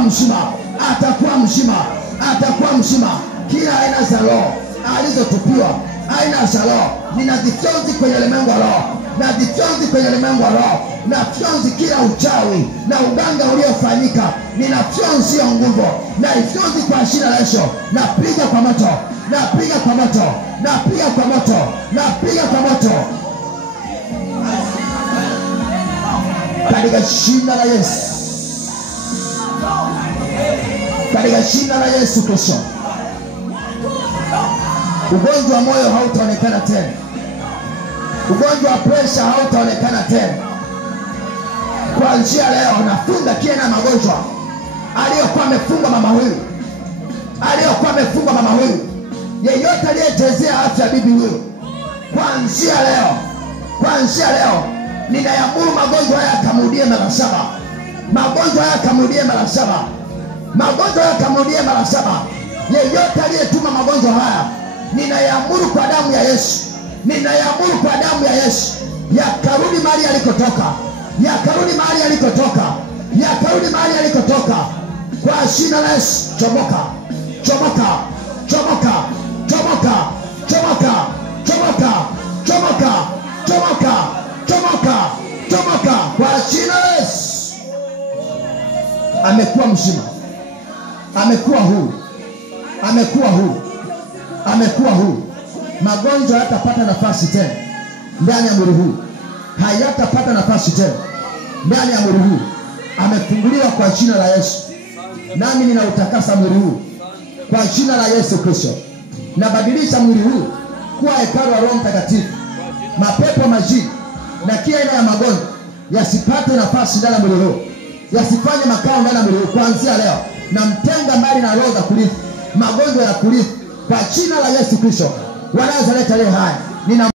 mzima, atakuwa mzima, atakuwa mzima. Kila aina za roho alizotupiwa, aina za roho ninazifyonzi kwenye ulimwengu wa roho, nazifyonzi kwenye ulimwengu wa roho, nafyonzi kila uchawi na uganga uliofanyika, ninafyonzi hiyo nguvu, naifyonzi kwa jina la Yesu. Napiga kwa moto, napiga kwa moto, napiga kwa moto, napiga kwa moto katika jina la Yesu, katika jina la Yesu Kristo. Ugonjwa wa moyo hautaonekana tena, ugonjwa wa presha hautaonekana tena. Kuanzia leo nafunga kila magonjwa aliyokuwa amefungwa mama huyu, aliyokuwa amefungwa mama huyu, yeyote aliyechezea afya bibi huyu, kuanzia leo, kuanzia leo ninayamuru magonjwa haya yakamrudie mara 7, magonjwa haya yakamrudie mara 7, magonjwa haya yakamrudie mara 7. Yeyote aliyetuma magonjwa haya ninayamuru kwa damu ya Yesu, ninayamuru kwa damu ya Yesu, yakarudi mahali alikotoka, yakarudi mahali alikotoka, yakarudi mahali alikotoka kwa jina la Yesu. Chomoka, chomoka, chomoka, chomoka, chomoka, chomoka, chomoka, chomoka, chomoka, chomoka kwa jina la Yesu. Amekuwa mzima, amekuwa huru, amekuwa huru, amekuwa huru. Magonjwa hayatapata nafasi tena ndani ya mwili huu, hayatapata nafasi tena ndani ya mwili huu. Amefunguliwa kwa jina la Yesu. Nami ninautakasa mwili huu kwa jina la Yesu Kristo. Nabadilisha mwili huu kuwa hekalu la Roho Mtakatifu. Mapepo majini na kila aina ya magonjwa yasipate nafasi ndani ya mwili huu, yasifanye makao ndani ya mwili huu. Kuanzia leo namtenga mbali na roho za kurithi, magonjwa ya kurithi kwa jina la Yesu Kristo. Wanazaleta leo haya nina